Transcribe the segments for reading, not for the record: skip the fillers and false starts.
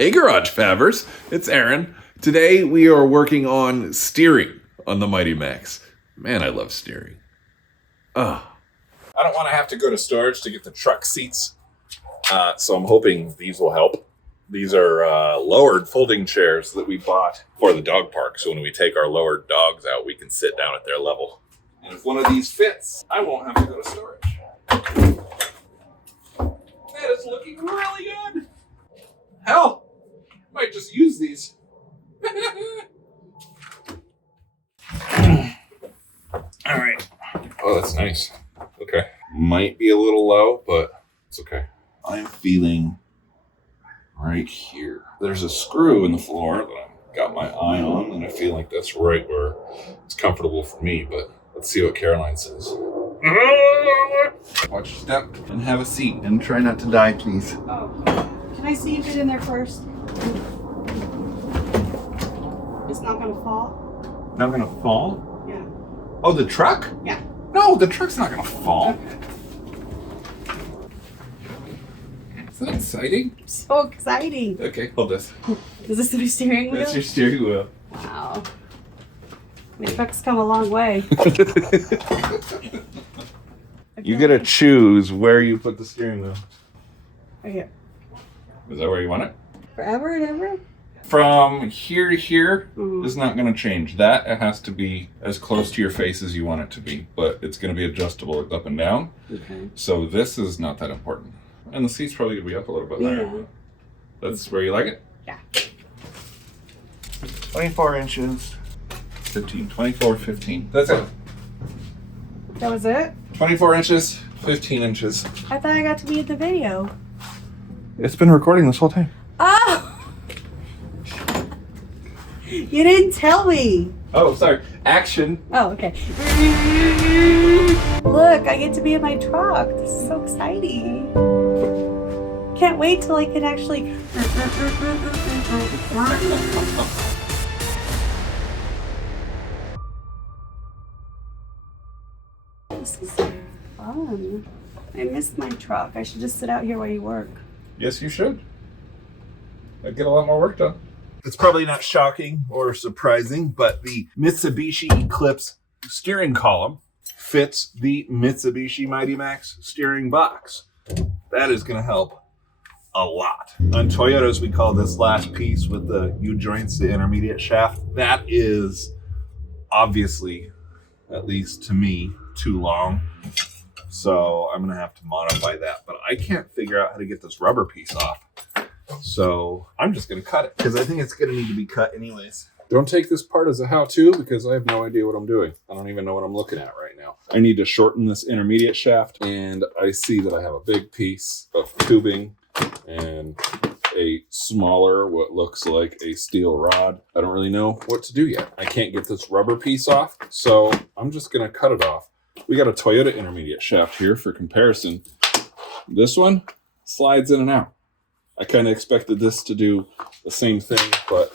Hey Garage Fabbers, it's Aaron. Today we are working on steering on the Mighty Max. Man, I love steering. I don't want to have to go to storage to get the truck seats, so I'm hoping these will help. These are lowered folding chairs that we bought for the dog park, so when we take our lowered dogs out, we can sit down at their level. And if one of these fits, I won't have to go to storage. That is looking really good. Hell, might just use these. All right. Oh, that's nice. Okay. Might be a little low, but it's okay. I'm feeling right here. There's a screw in the floor that I've got my eye on, and I feel like that's right where it's comfortable for me, but let's see what Caroline says. Watch your step and have a seat and try not to die, please. Oh, can I see you get in there first? It's not gonna fall? Not gonna fall? Yeah. Oh, the truck? Yeah. No, the truck's not gonna fall. Okay. Is that exciting? So exciting. Okay, hold this. Is this the steering wheel? That's your steering wheel. Wow. My truck's come a long way. You gotta choose where you put the steering wheel. Right here. Is that where you want it? Forever and ever? From here to here Mhm. is not going to change. That it has to be as close to your face as you want it to be, but it's going to be adjustable up and down. Okay. So this is not that important. And the seat's probably going to be up a little bit higher. Yeah. That's where you like it? Yeah. 24 inches. 15. 24, 15. That's it. That was it? 24 inches, 15 inches. I thought I got to be in the video. It's been recording this whole time. Oh! You didn't tell me. Oh, sorry. Action. Oh, okay. Look, I get to be in my truck. This is so exciting. Can't wait till I can actually. This is fun. I missed my truck. I should just sit out here while you work. Yes, you should. I'd get a lot more work done. It's probably not shocking or surprising, but the Mitsubishi Eclipse steering column fits the Mitsubishi Mighty Max steering box. That is going to help a lot. On Toyotas, we call this last piece with the U-joints, the intermediate shaft. That is obviously, at least to me, too long. So I'm going to have to modify that, but I can't figure out how to get this rubber piece off. So I'm just going to cut it because I think it's going to need to be cut anyways. Don't take this part as a how-to because I have no idea what I'm doing. I don't even know what I'm looking at right now. I need to shorten this intermediate shaft, and I see that I have a big piece of tubing and a smaller, what looks like a steel rod. I don't really know what to do yet. I can't get this rubber piece off, so I'm just going to cut it off. We got a Toyota intermediate shaft here for comparison. This one slides in and out. I kind of expected this to do the same thing, but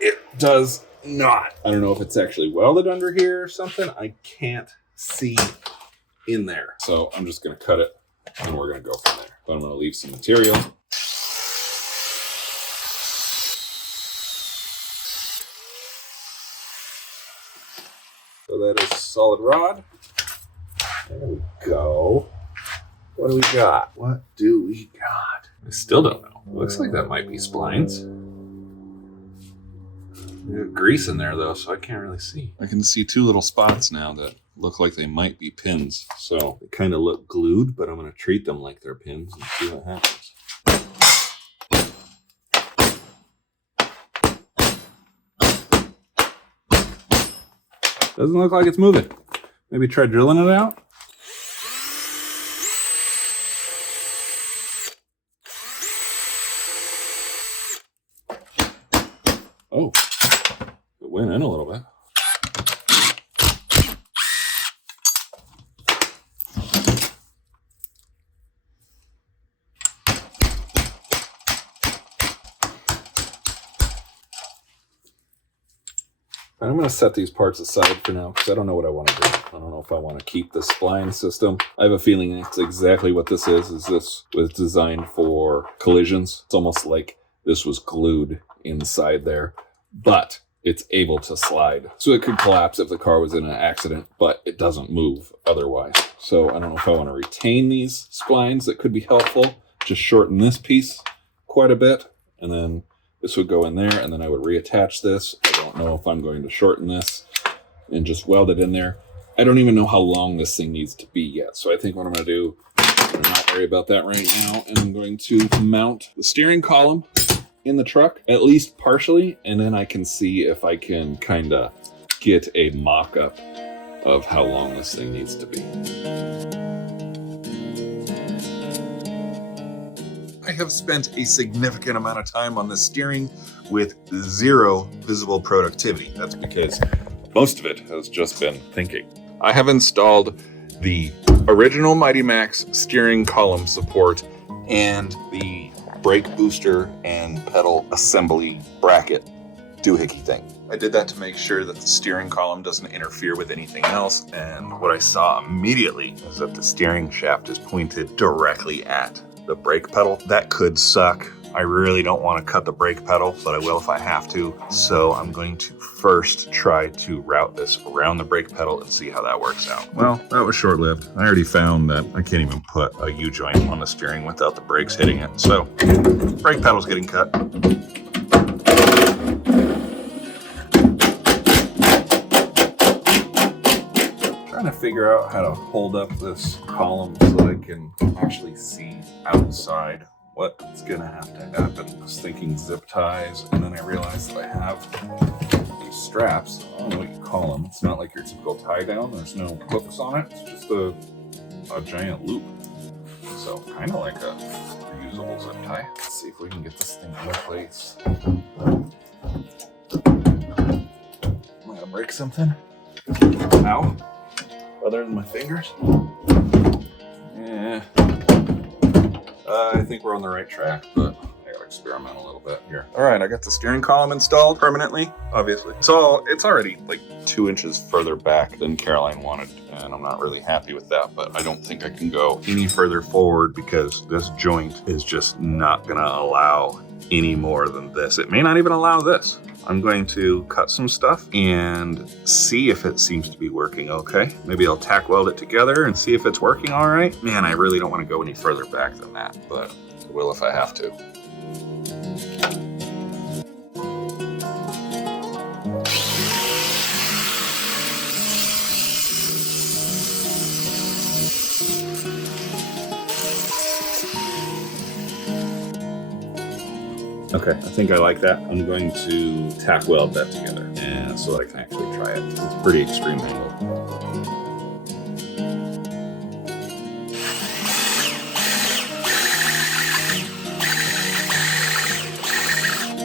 it does not. I don't know if it's actually welded under here or something. I can't see in there. So I'm just going to cut it and we're going to go from there. But I'm going to leave some material. So that is solid rod. There we go. What do we got? What do we got? I still don't know. Looks like that might be splines. There's grease in there though, so I can't really see. I can see two little spots now that look like they might be pins. So they kind of look glued, but I'm going to treat them like they're pins and see what happens. Doesn't look like it's moving. Maybe try drilling it out. Oh, it went in a little bit. I'm going to set these parts aside for now because I don't know what I want to do. I don't know if I want to keep the spline system. I have a feeling it's exactly what this is. This was designed for collisions. It's almost like this was glued inside there, but it's able to slide. So it could collapse if the car was in an accident, but it doesn't move otherwise. So I don't know if I want to retain these splines. That could be helpful. Just shorten this piece quite a bit, and then this would go in there, and then I would reattach this. I don't know if I'm going to shorten this and just weld it in there. I don't even know how long this thing needs to be yet. So I think what I'm going to do, I'm going to not worry about that right now, and I'm going to mount the steering column in the truck, at least partially, and then I can see if I can kind of get a mock-up of how long this thing needs to be. I have spent a significant amount of time on the steering with zero visible productivity. That's because most of it has just been thinking. I have installed the original Mighty Max steering column support and the brake booster and pedal assembly bracket doohickey thing. I did that to make sure that the steering column doesn't interfere with anything else, and what I saw immediately is that the steering shaft is pointed directly at the brake pedal. That could suck. I really don't want to cut the brake pedal, but I will if I have to. So I'm going to first try to route this around the brake pedal and see how that works out. Well, that was short-lived. I already found that I can't even put a U-joint on the steering without the brakes hitting it. So brake pedal's getting cut. Trying to figure out how to hold up this column so I can actually see outside what's gonna have to happen. I was thinking zip ties, and then I realized that I have these straps. I don't know what you call them. It's not like your typical tie down. There's no hooks on it. It's just a giant loop. So kind of like a reusable zip tie. Let's see if we can get this thing in place. Am I gonna break something? Ow. Other than my fingers? Yeah. I think we're on the right track, but I gotta experiment a little bit here. All right, I got the steering column installed permanently, obviously. So it's already like 2 inches further back than Caroline wanted, and I'm not really happy with that, but I don't think I can go any further forward because this joint is just not gonna allow any more than this. It may not even allow this. I'm going to cut some stuff and see if it seems to be working okay. Maybe I'll tack weld it together and see if it's working all right. Man, I really don't want to go any further back than that, but I will if I have to. Okay, I think I like that. I'm going to tack weld that together and so that I can actually try it. It's a pretty extreme angle.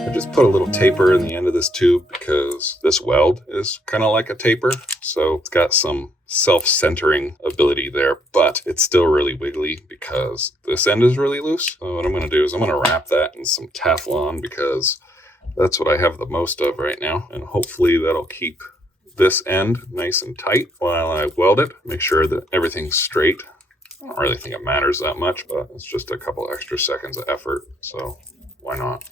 I just put a little taper in the end of this tube because this weld is kind of like a taper. So it's got some self-centering ability there, but it's still really wiggly because this end is really loose. So what I'm going to do is I'm going to wrap that in some Teflon because that's what I have the most of right now. And hopefully that'll keep this end nice and tight while I weld it. Make sure that everything's straight. I don't really think it matters that much, but it's just a couple extra seconds of effort. So why not?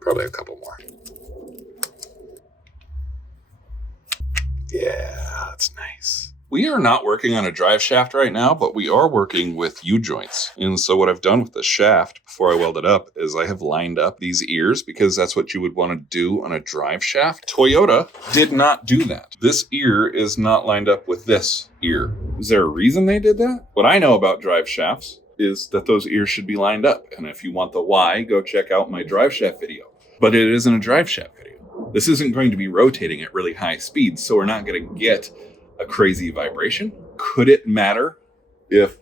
Probably a couple more. Yeah, that's nice. We are not working on a drive shaft right now, but we are working with U-joints. And so what I've done with the shaft before I weld it up is I have lined up these ears because that's what you would want to do on a drive shaft. Toyota did not do that. This ear is not lined up with this ear. Is there a reason they did that? What I know about drive shafts is that those ears should be lined up. And if you want the why, go check out my drive shaft video. But it isn't a drive shaft video. This isn't going to be rotating at really high speeds, so we're not going to get a crazy vibration. Could it matter if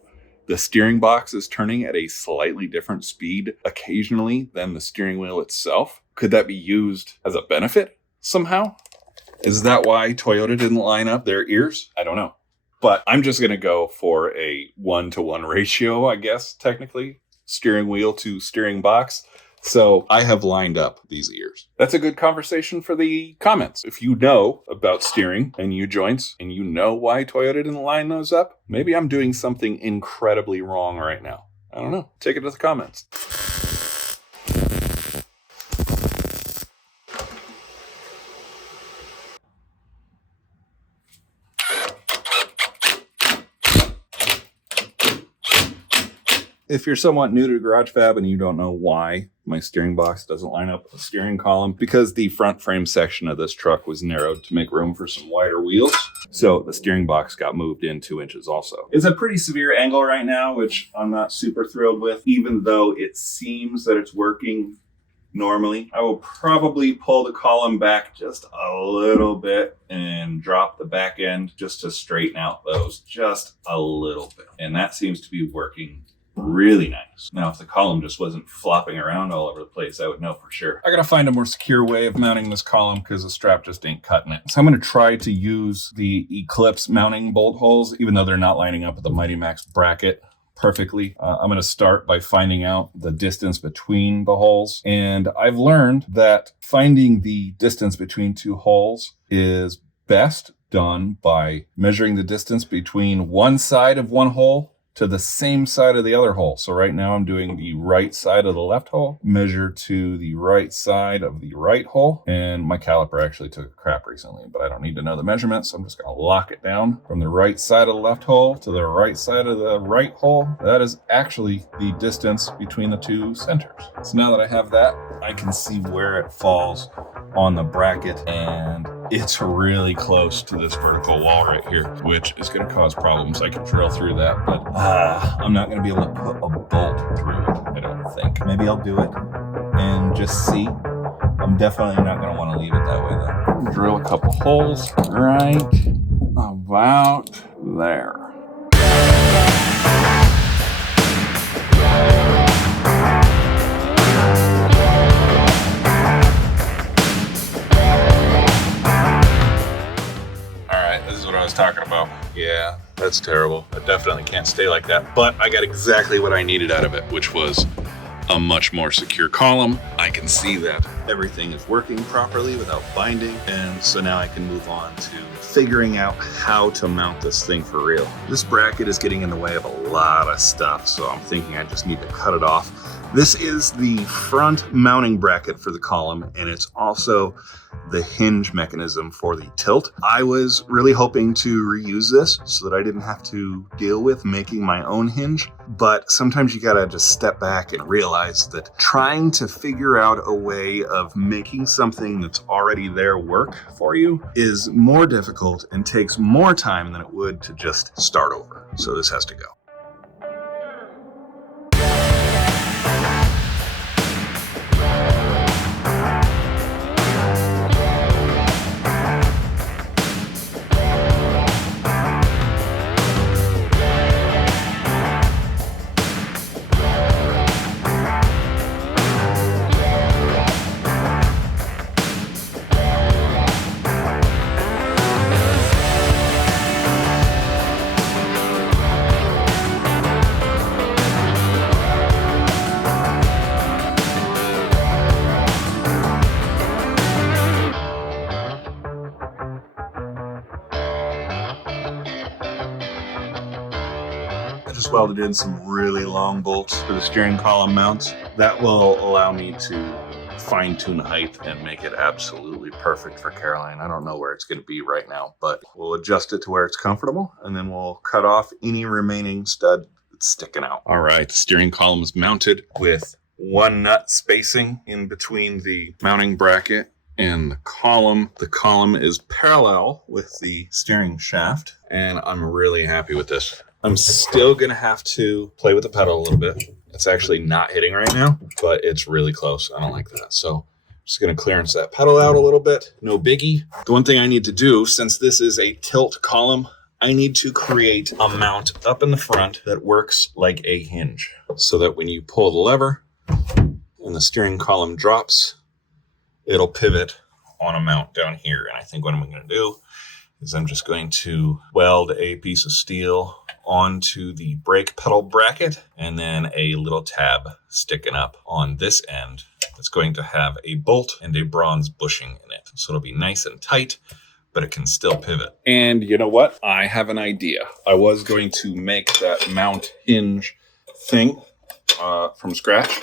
the steering box is turning at a slightly different speed occasionally than the steering wheel itself? Could that be used as a benefit somehow? Is that why Toyota didn't line up their ears? I don't know. But I'm just going to go for a 1-to-1 ratio, I guess, technically. Steering wheel to steering box. So I have lined up these ears. That's a good conversation for the comments. If you know about steering and U-joints and you know why Toyota didn't line those up, maybe I'm doing something incredibly wrong right now. I don't know. Take it to the comments. If you're somewhat new to Garage Fab and you don't know why my steering box doesn't line up with the steering column, because the front frame section of this truck was narrowed to make room for some wider wheels. So the steering box got moved in 2 inches also. It's a pretty severe angle right now, which I'm not super thrilled with, even though it seems that it's working normally. I will probably pull the column back just a little bit and drop the back end just to straighten out those just a little bit. And that seems to be working really nice. Now, if the column just wasn't flopping around all over the place, I would know for sure. I gotta find a more secure way of mounting this column because the strap just ain't cutting it. So I'm gonna try to use the Eclipse mounting bolt holes, even though they're not lining up with the Mighty Max bracket perfectly. I'm going to start by finding out the distance between the holes. And I've learned that finding the distance between 2 holes is best done by measuring the distance between one side of one hole to the same side of the other hole. So right now I'm doing the right side of the left hole, measure to the right side of the right hole. And my caliper actually took a crap recently, but I don't need to know the measurements. So I'm just gonna lock it down from the right side of the left hole to the right side of the right hole. That is actually the distance between the 2 centers. So now that I have that, I can see where it falls on the bracket, and it's really close to this vertical wall right here, which is going to cause problems. I can drill through that, but I'm not going to be able to put a bolt through it, I don't think. Maybe I'll do it and just see. I'm definitely not going to want to leave it that way though. Drill a couple holes right about there. Talking about. Yeah, that's terrible. It definitely can't stay like that, but I got exactly what I needed out of it, which was a much more secure column. I can see that everything is working properly without binding, and so now I can move on to figuring out how to mount this thing for real. This bracket is getting in the way of a lot of stuff, so I'm thinking I just need to cut it off. This is the front mounting bracket for the column, and it's also the hinge mechanism for the tilt. I was really hoping to reuse this so that I didn't have to deal with making my own hinge, but sometimes you gotta just step back and realize that trying to figure out a way of making something that's already there work for you is more difficult and takes more time than it would to just start over. So this has to go. Just welded in some really long bolts for the steering column mounts. That will allow me to fine-tune height and make it absolutely perfect for Caroline. I don't know where it's going to be right now, but we'll adjust it to where it's comfortable, and then we'll cut off any remaining stud that's sticking out. All right, the steering column is mounted with 1 nut spacing in between the mounting bracket and the column. The column is parallel with the steering shaft, and I'm really happy with this. I'm still going to have to play with the pedal a little bit. It's actually not hitting right now, but it's really close. I don't like that. So I'm just going to clearance that pedal out a little bit. No biggie. The one thing I need to do, since this is a tilt column, I need to create a mount up in the front that works like a hinge, so that when you pull the lever and the steering column drops, it'll pivot on a mount down here. And I think what I'm going to do is I'm just going to weld a piece of steel onto the brake pedal bracket, and then a little tab sticking up on this end that's going to have a bolt and a bronze bushing in it. So it'll be nice and tight, but it can still pivot. And you know what? I have an idea. I was going to make that mount hinge thing from scratch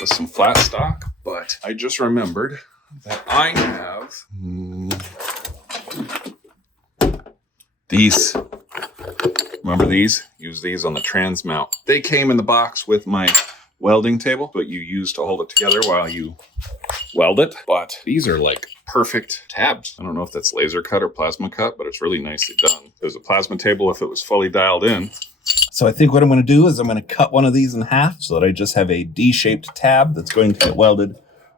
with some flat stock, but I just remembered that I have these. Remember these? Use these on the trans mount. They came in the box with my welding table, but you use to hold it together while you weld it. But these are like perfect tabs. I don't know if that's laser cut or plasma cut, but it's really nicely done. There's a plasma table if it was fully dialed in. So I think what I'm going to do is I'm going to cut one of these in half so that I just have a D-shaped tab that's going to get welded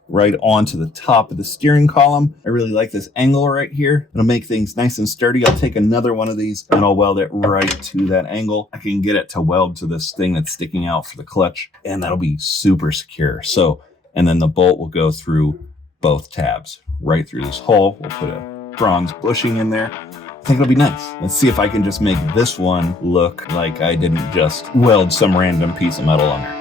right onto the top of the steering column. I really like this angle right here. It'll make things nice and sturdy. I'll take another one of these and I'll weld it right to that angle. I can get it to weld to this thing that's sticking out for the clutch, and that'll be super secure. So, and then the bolt will go through both tabs, right through this hole. We'll put a bronze bushing in there. I think it'll be nice. Let's see if I can just make this one look like I didn't just weld some random piece of metal on there.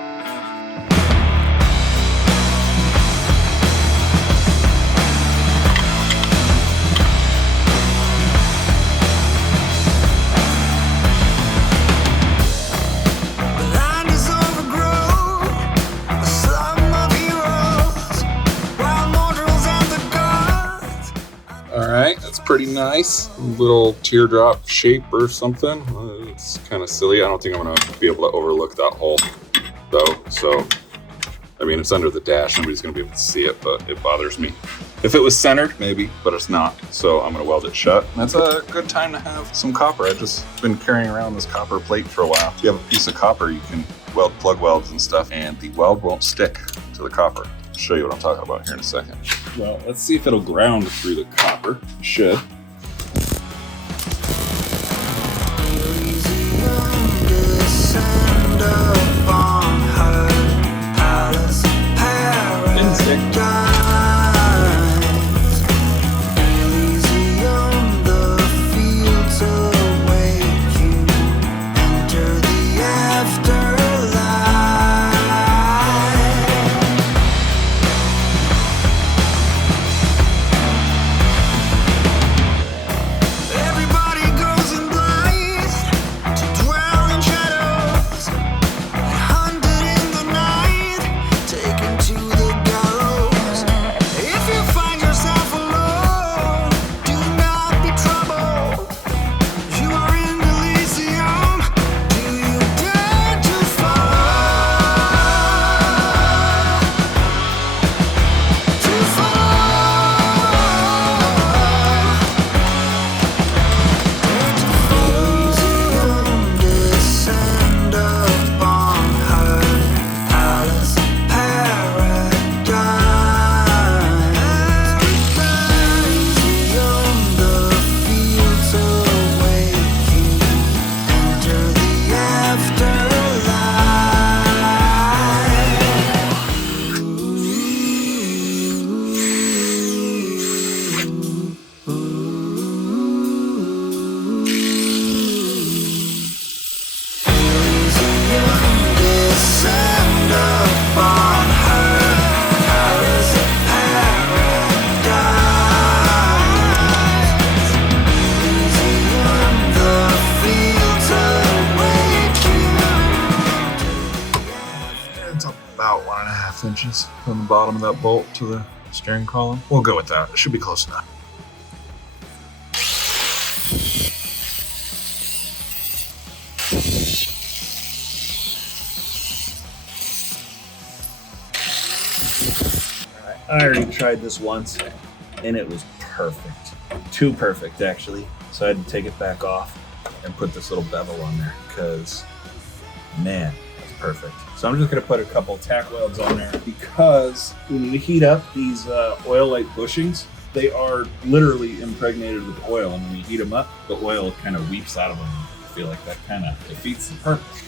Pretty nice. Little teardrop shape or something. It's kind of silly. I don't think I'm gonna be able to overlook that hole though. So, I mean, it's under the dash. Nobody's gonna be able to see it, but it bothers me. If it was centered, maybe, but it's not. So I'm gonna weld it shut. That's a good time to have some copper. I've just been carrying around this copper plate for a while. If you have a piece of copper, you can weld plug welds and stuff, and the weld won't stick to the copper. I'll show you what I'm talking about here in a second. Well, let's see if it'll ground through the copper. It should. Didn't stick. About 1.5 inches from the bottom of that bolt to the steering column. We'll go with that. It should be close enough. I already tried this once and it was perfect. Too perfect, actually. So I had to take it back off and put this little bevel on there because, man, it's perfect. So I'm just gonna put a couple tack welds on there because when you heat up these oil-like bushings, they are literally impregnated with oil, and when you heat them up, the oil kind of weeps out of them. I feel like that kind of defeats the purpose.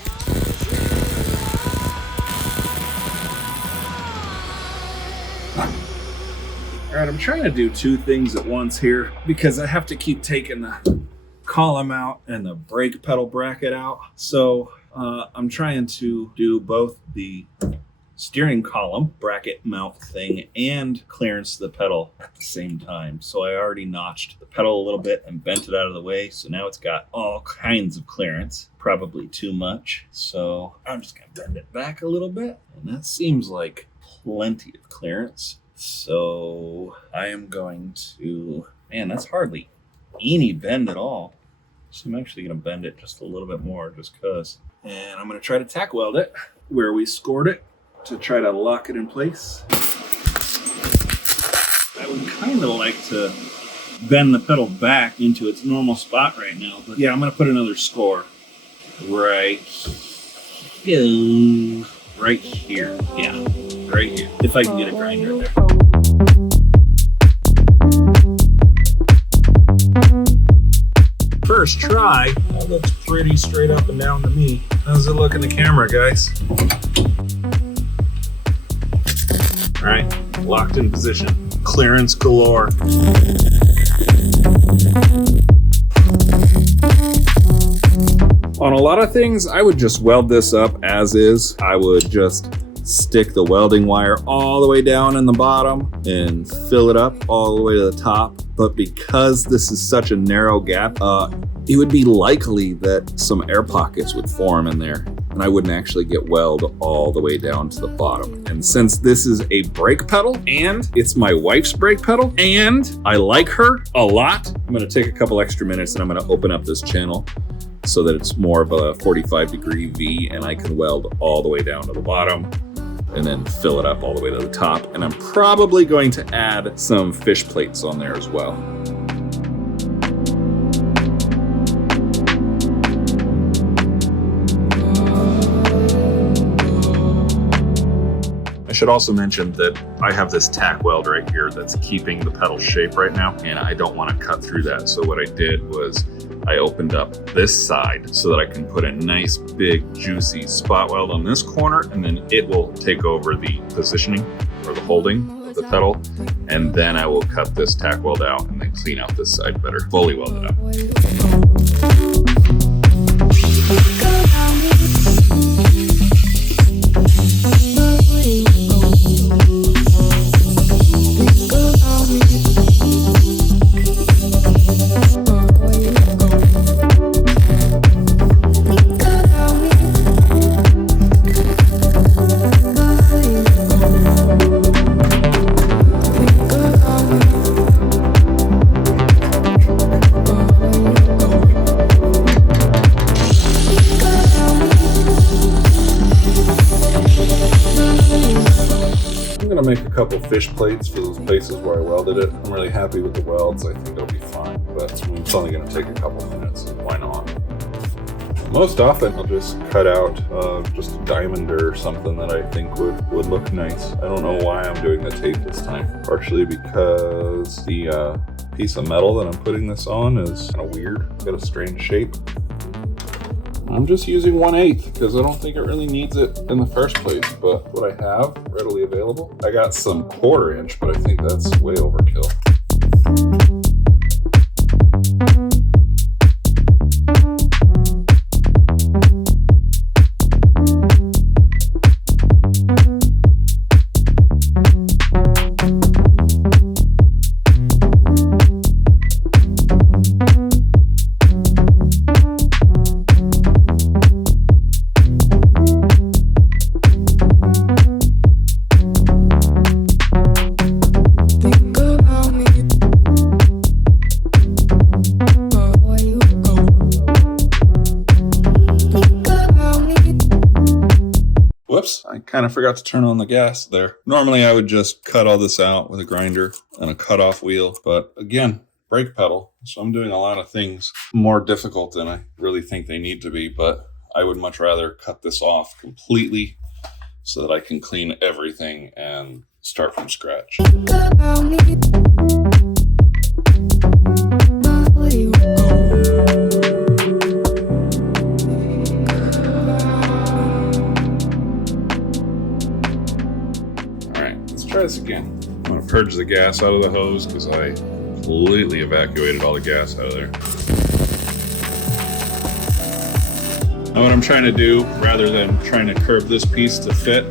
All right, I'm trying to do two things at once here because I have to keep taking the column out and the brake pedal bracket out. So I'm trying to do both the steering column bracket mount thing and clearance to the pedal at the same time. So I already notched the pedal a little bit and bent it out of the way. So now it's got all kinds of clearance, probably too much. So I'm just gonna bend it back a little bit. And that seems like plenty of clearance. So I am going to, man, that's hardly any bend at all. So I'm actually gonna bend it just a little bit more just cause. And I'm gonna try to tack weld it where we scored it to try to lock it in place. I would kind of like to bend the pedal back into its normal spot right now, but yeah, I'm gonna put another score right here. Right here, yeah, right here. If I can get a grinder there. First try, that looks pretty straight up and down to me. How's it look in the camera, guys? All right, locked in position. Clearance galore. On a lot of things, I would just weld this up as is. I would just stick the welding wire all the way down in the bottom and fill it up all the way to the top. But because this is such a narrow gap, it would be likely that some air pockets would form in there and I wouldn't actually get weld all the way down to the bottom. And since this is a brake pedal and it's my wife's brake pedal and I like her a lot, I'm gonna take a couple extra minutes and I'm gonna open up this channel so that it's more of a 45-degree V and I can weld all the way down to the bottom and then fill it up all the way to the top. And I'm probably going to add some fish plates on there as well. I should also mention that I have this tack weld right here that's keeping the pedal shape right now, and I don't want to cut through that. So what I did was I opened up this side so that I can put a nice big juicy spot weld on this corner, and then it will take over the positioning or the holding of the pedal, and then I will cut this tack weld out and then clean out this side better, fully weld it up. Make a couple fish plates for those places where I welded it. I'm really happy with the welds. I think they'll be fine, but it's only going to take a couple minutes. Why not? Most often I'll just cut out just a diamond or something that I think would look nice. I don't know why I'm doing the tape this time. Partially because the piece of metal that I'm putting this on is kind of weird. It's got a strange shape. I'm just using 1/8 because I don't think it really needs it in the first place, but what I have readily available, I got some 1/4 inch, but I think that's way overkill. Whoops, I kind of forgot to turn on the gas there. Normally I would just cut all this out with a grinder and a cutoff wheel, but again, brake pedal. So I'm doing a lot of things more difficult than I really think they need to be, but I would much rather cut this off completely so that I can clean everything and start from scratch. Try this again. I'm going to purge the gas out of the hose because I completely evacuated all the gas out of there. Now what I'm trying to do, rather than trying to curve this piece to fit,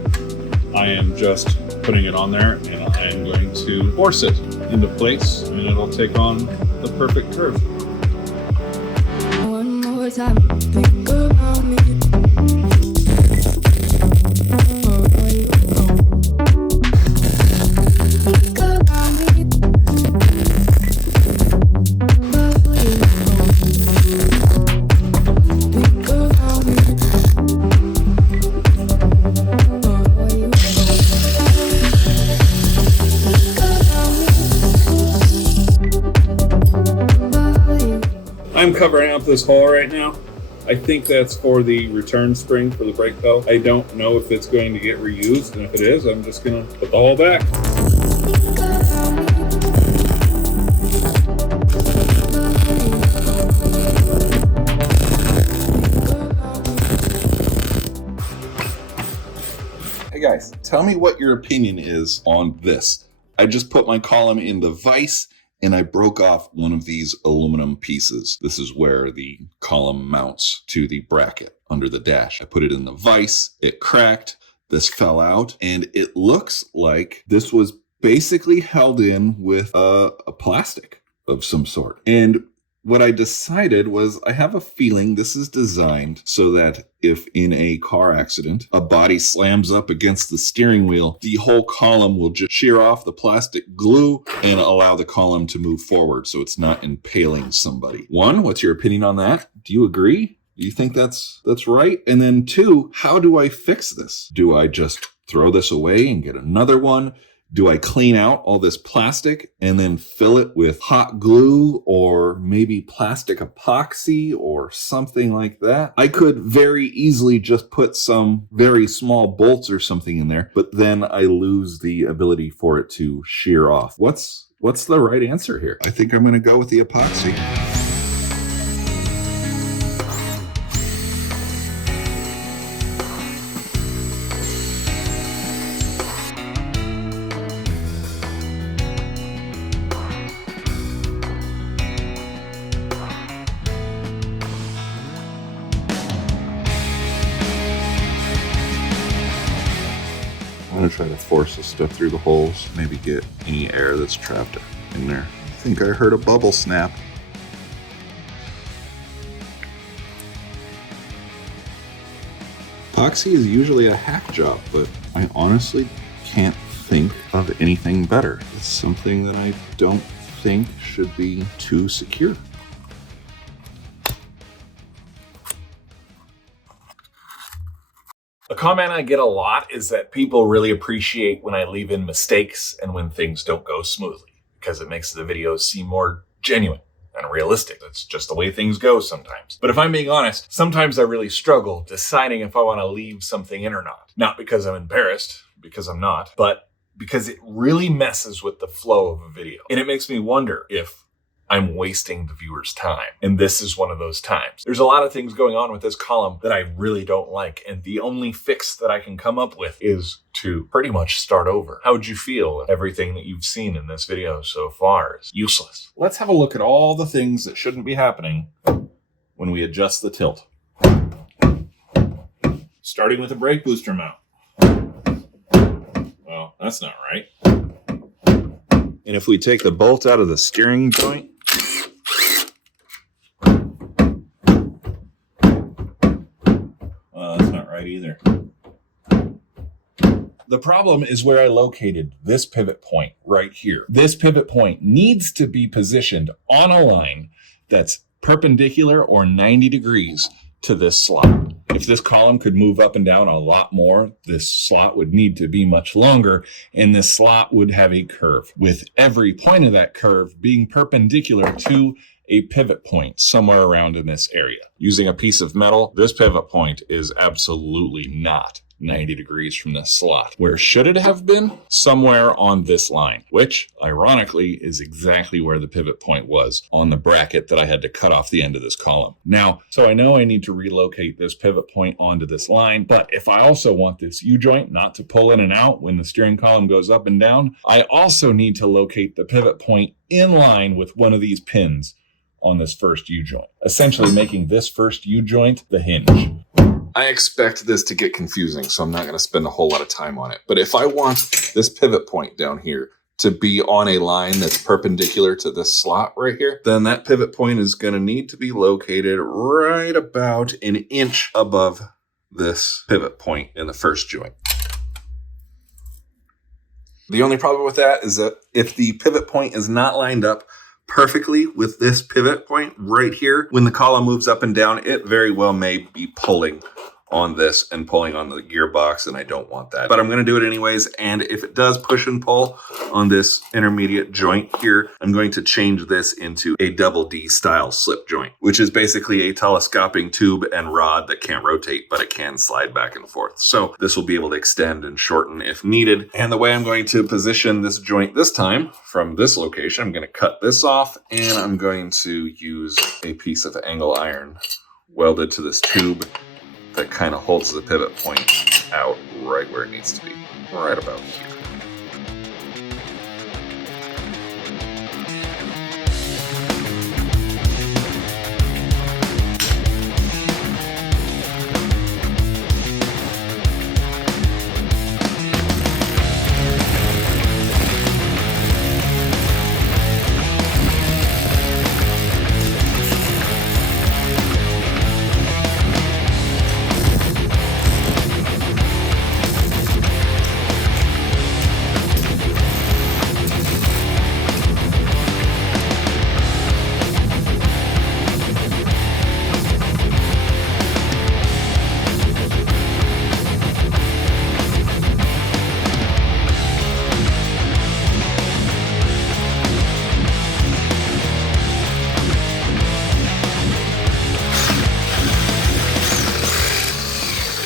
I am just putting it on there and I am going to force it into place and it'll take on the perfect curve. One more time, think about me. Think about me. Think about me. I'm covering up this hole right now. I think that's for the return spring for the brake pedal. I don't know if it's going to get reused, and if it is, I'm just gonna put the hole back. Hey guys, tell me what your opinion is on this. I just put my column in the vise and I broke off one of these aluminum pieces. This is where the column mounts to the bracket under the dash. I put it in the vise, it cracked, this fell out, and it looks like this was basically held in with a plastic of some sort. And what I decided was I have a feeling this is designed so that if in a car accident, a body slams up against the steering wheel, the whole column will just shear off the plastic glue and allow the column to move forward so it's not impaling somebody. One, what's your opinion on that? Do you agree? Do you think that's right? And then two, how do I fix this? Do I just throw this away and get another one? Do I clean out all this plastic and then fill it with hot glue or maybe plastic epoxy or something like that? I could very easily just put some very small bolts or something in there, but then I lose the ability for it to shear off. What's the right answer here? I think I'm going to go with the epoxy. I'm gonna try to force the stuff through the holes, maybe get any air that's trapped in there. I think I heard a bubble snap. Epoxy is usually a hack job, but I honestly can't think of anything better. It's something that I don't think should be too secure. A comment I get a lot is that people really appreciate when I leave in mistakes and when things don't go smoothly, because it makes the videos seem more genuine and realistic. That's just the way things go sometimes. But if I'm being honest, sometimes I really struggle deciding if I want to leave something in or not. Not because I'm embarrassed, because I'm not, but because it really messes with the flow of a video. And it makes me wonder if I'm wasting the viewer's time. And this is one of those times. There's a lot of things going on with this column that I really don't like. And the only fix that I can come up with is to pretty much start over. How would you feel if everything that you've seen in this video so far is useless? Let's have a look at all the things that shouldn't be happening when we adjust the tilt. Starting with the brake booster mount. Well, that's not right. And if we take the bolt out of the steering joint, that's not right either. The problem is where I located this pivot point right here. This pivot point needs to be positioned on a line that's perpendicular or 90 degrees to this slot. If this column could move up and down a lot more, this slot would need to be much longer, and this slot would have a curve, with every point of that curve being perpendicular to a pivot point somewhere around in this area. Using a piece of metal, this pivot point is absolutely not 90 degrees from this slot. Where should it have been? Somewhere on this line, which ironically is exactly where the pivot point was on the bracket that I had to cut off the end of this column. Now, so I know I need to relocate this pivot point onto this line, but if I also want this U-joint not to pull in and out when the steering column goes up and down, I also need to locate the pivot point in line with one of these pins on this first U-joint, essentially making this first U-joint the hinge. I expect this to get confusing, so I'm not going to spend a whole lot of time on it. But if I want this pivot point down here to be on a line that's perpendicular to this slot right here, then that pivot point is going to need to be located right about an inch above this pivot point in the first joint. The only problem with that is that if the pivot point is not lined up perfectly with this pivot point right here, when the column moves up and down, it very well may be pulling on this and pulling on the gearbox, and I don't want that. But I'm going to do it anyways, and if it does push and pull on this intermediate joint here, I'm going to change this into a double D style slip joint, which is basically a telescoping tube and rod that can't rotate, but it can slide back and forth. So this will be able to extend and shorten if needed. And the way I'm going to position this joint this time, from this location, I'm going to cut this off, and I'm going to use a piece of angle iron welded to this tube that kind of holds the pivot point out right where it needs to be, right about here.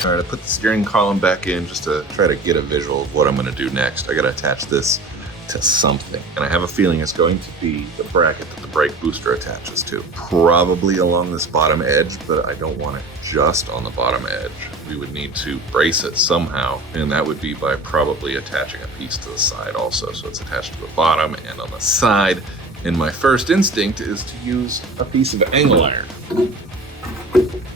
All right, I put the steering column back in just to try to get a visual of what I'm going to do next. I got to attach this to something, and I have a feeling it's going to be the bracket that the brake booster attaches to. Probably along this bottom edge, but I don't want it just on the bottom edge. We would need to brace it somehow, and that would be by probably attaching a piece to the side also. So it's attached to the bottom and on the side. And my first instinct is to use a piece of angle iron.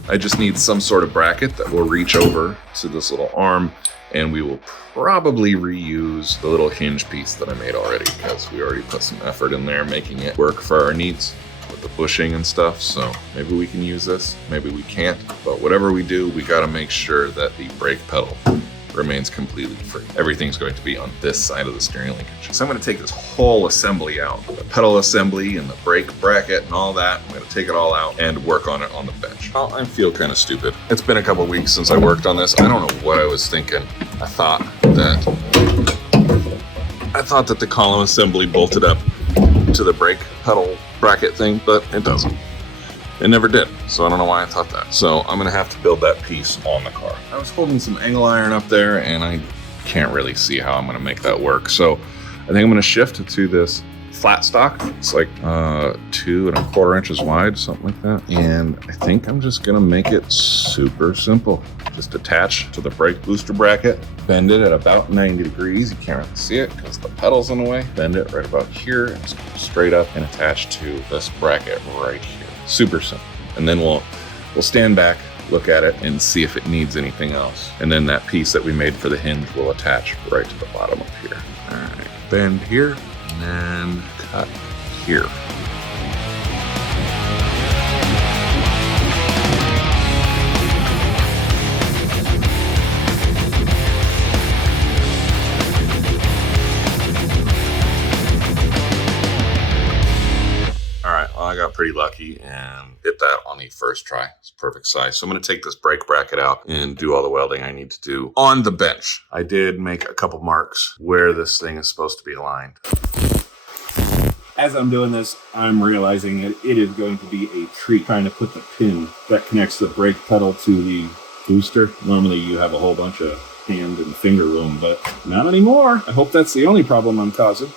I just need some sort of bracket that will reach over to this little arm, and we will probably reuse the little hinge piece that I made already, because we already put some effort in there making it work for our needs with the bushing and stuff. So maybe we can use this, maybe we can't, but whatever we do, we got to make sure that the brake pedal remains completely free. Everything's going to be on this side of the steering linkage. So I'm going to take this whole assembly out, the pedal assembly and the brake bracket and all that. I'm going to take it all out and work on it on the bench. Oh, I feel kind of stupid. It's been a couple weeks since I worked on this. I don't know what I was thinking. I thought that the column assembly bolted up to the brake pedal bracket thing, but it doesn't. It never did, so I don't know why I thought that. So I'm gonna have to build that piece on the car. I was holding some angle iron up there, and I can't really see how I'm gonna make that work. So I think I'm gonna shift to this flat stock. It's like 2 1/4 inches wide, something like that. And I think I'm just gonna make it super simple. Just attach to the brake booster bracket, bend it at about 90 degrees. You can't really see it because the pedal's in the way. Bend it right about here, and just go straight up and attach to this bracket right here. Super simple. And then we'll stand back, look at it, and see if it needs anything else. And then that piece that we made for the hinge will attach right to the bottom up here. All right, bend here, and then cut here. I got pretty lucky and hit that on the first try. It's perfect size. So I'm going to take this brake bracket out and do all the welding I need to do on the bench. I did make a couple marks where this thing is supposed to be aligned. As I'm doing this, I'm realizing that it is going to be a treat trying to put the pin that connects the brake pedal to the booster. Normally you have a whole bunch of hand and finger room, but not anymore. I hope that's the only problem I'm causing.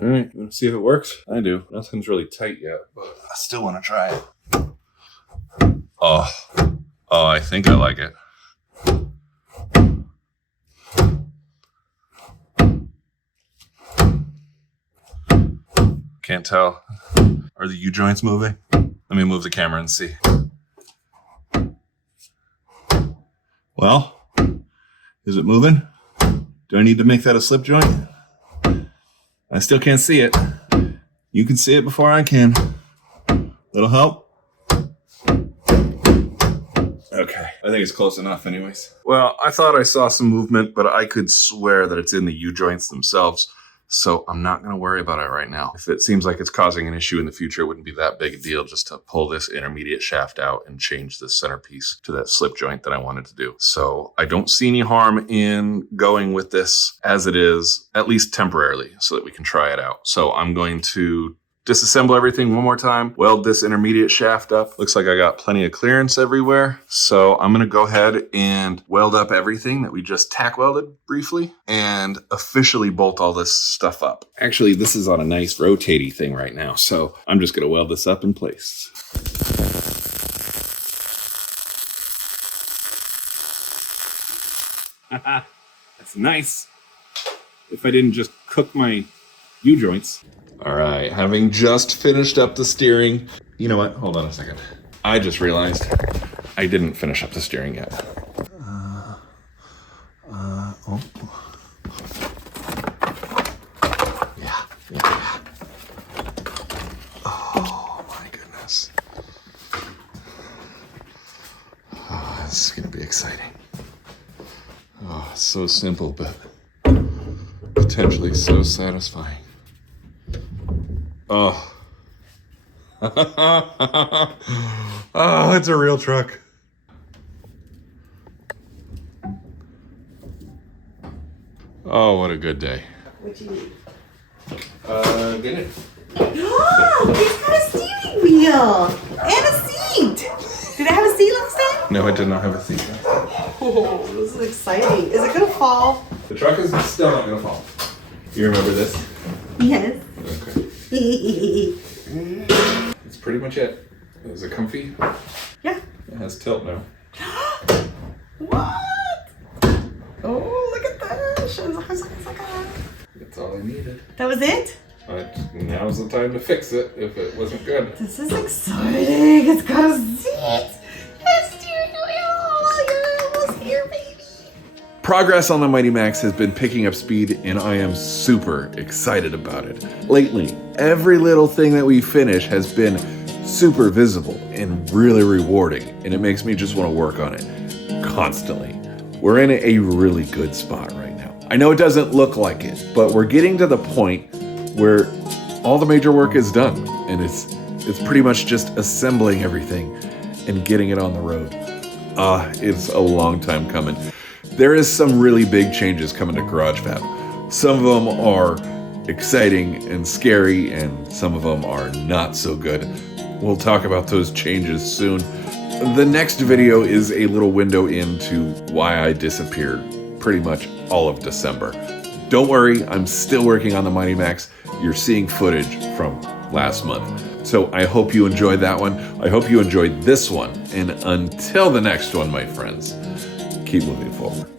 All right, let's see if it works. I do. Nothing's really tight yet, but I still want to try it. Oh, I think I like it. can't tell. Are the U-joints moving? Let me move the camera and see. Well, is it moving? Do I need to make that a slip joint? I still can't see it. You can see it before I can. That'll help. Okay, I think it's close enough anyways. Well, I thought I saw some movement, but I could swear that it's in the U-joints themselves. So I'm not going to worry about it right now. If it seems like it's causing an issue in the future, it wouldn't be that big a deal just to pull this intermediate shaft out and change the centerpiece to that slip joint that I wanted to do. So I don't see any harm in going with this as it is, at least temporarily, so that we can try it out. So I'm going to disassemble everything one more time, weld this intermediate shaft up. Looks like I got plenty of clearance everywhere. So I'm gonna go ahead and weld up everything that we just tack welded briefly and officially bolt all this stuff up. Actually, this is on a nice rotating thing right now. So I'm just gonna weld this up in place. That's nice. If I didn't just cook my U-joints. All right, having just finished up the steering. You know what? Hold on a second. I just realized I didn't finish up the steering yet. Oh. Yeah. Oh my goodness. Oh, this is gonna be exciting. Oh, it's so simple, but potentially so satisfying. Oh. Oh, it's a real truck. Oh, what a good day. What you need? Get it. Oh, it's got a steering wheel and a seat. Did it have a seat last time? No, it did not have a seat. Oh, this is exciting. Is it gonna fall? The truck is still not gonna fall. You remember this? Yes. Okay. That's pretty much it. Is it comfy? Yeah. It has tilt now. What? Oh, look at that. That's all I needed. That was it? But now's the time to fix it if it wasn't good. This is exciting. It's got a seat. A steering wheel. You're almost here, baby. Progress on the Mighty Max has been picking up speed, and I am super excited about it. Lately, every little thing that we finish has been super visible and really rewarding, and it makes me just want to work on it constantly. We're in a really good spot right now. I know it doesn't look like it, but we're getting to the point where all the major work is done, and it's pretty much just assembling everything and getting it on the road. It's a long time coming. There is some really big changes coming to Garage Fab. Some of them are exciting and scary, and some of them are not so good. We'll talk about those changes soon. The next video is a little window into why I disappeared pretty much all of December. Don't worry, I'm still working on the Mighty Max. You're seeing footage from last month. So I hope you enjoyed that one. I hope you enjoyed this one. And until the next one, my friends, keep moving forward.